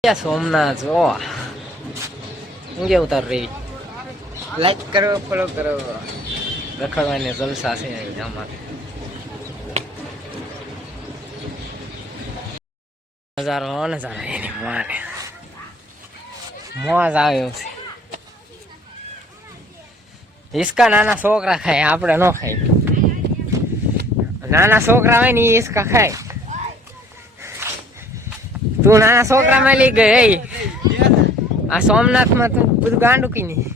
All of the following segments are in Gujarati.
સોમનાથ જો હું કેવું તાર રહી લાઈક કરો ફોલો કરો રખડવાની જલસા છે અમારે નજારો નજારો એની માને મોજ આવ્યો છે હિસકા નાના છોકરા ખાય આપણે ન ખાય નાના છોકરા હોય ને હિસકા ખાય તું નાના છોકરા માં લઈ ગઈ આ સોમનાથ માં તું બધું ગાંડું કી નહીં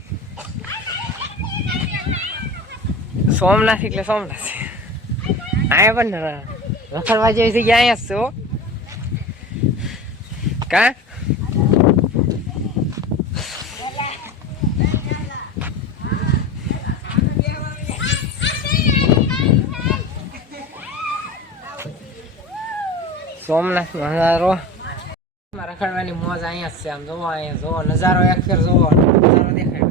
સોમનાથ એટલે સોમનાથ અહીંયા પણ રખડવા જેવી જગ્યા અહીંયા જ છો કા સોમનાથ નજારો રખડવાની મોજ અહીંયા જ છે આમ જોવો અહીંયા જોવો નજારો એક ફેર જોવો નજારો દેખાય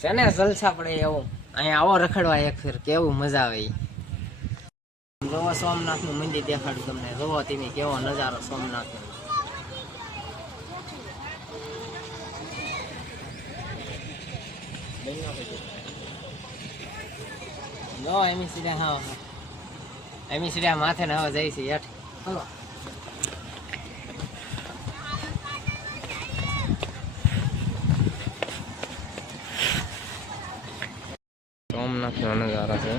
છે ને જલસા પડે એવું અહીંયા આવો રખડવા એક ફેર કેવું મજા આવે જોવો સોમનાથ નું મંદિર દેખાડું તમને જોવો તમે કેવો નજારો સોમનાથ નો એમી સીધા હા એમી સીધા માથે ને હવે જાય છે યાર ચલો સોમનાથ નો નજારો છે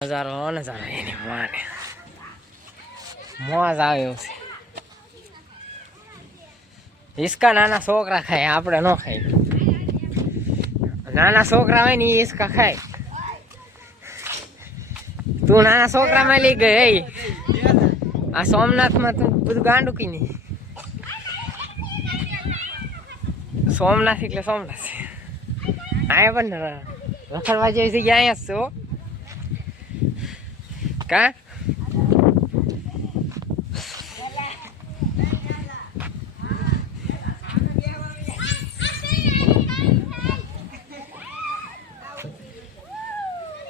નજારો નજારો એની માને મોજ આવ્યો છે હિસકા નાના છોકરા ખાય આપણે ન ખાય નાના છોકરા હોય ને હિસકા ખાય તું નાના છોકરા માં લઈ ગઈ આ સોમનાથ માં તું બધું ગાંડું કી નહીં સોમનાથ એટલે સોમનાથ અહીંયા પણ રખડવા જેવી જગ્યા અહીંયા જ છો કા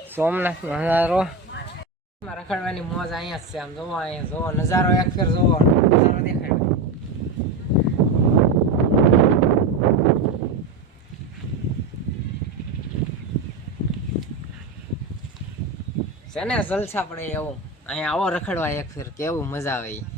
સોમનાથ નજારો રખડવાની મોજ અહીંયા જ છે આમ જોવો અહીંયા જોવો નજારો એક ફેર જોવો નજારો દેખાય છે ને જલસા પડે એવું અહીંયા આવો રખડવા એક ફેર કેવું મજા આવે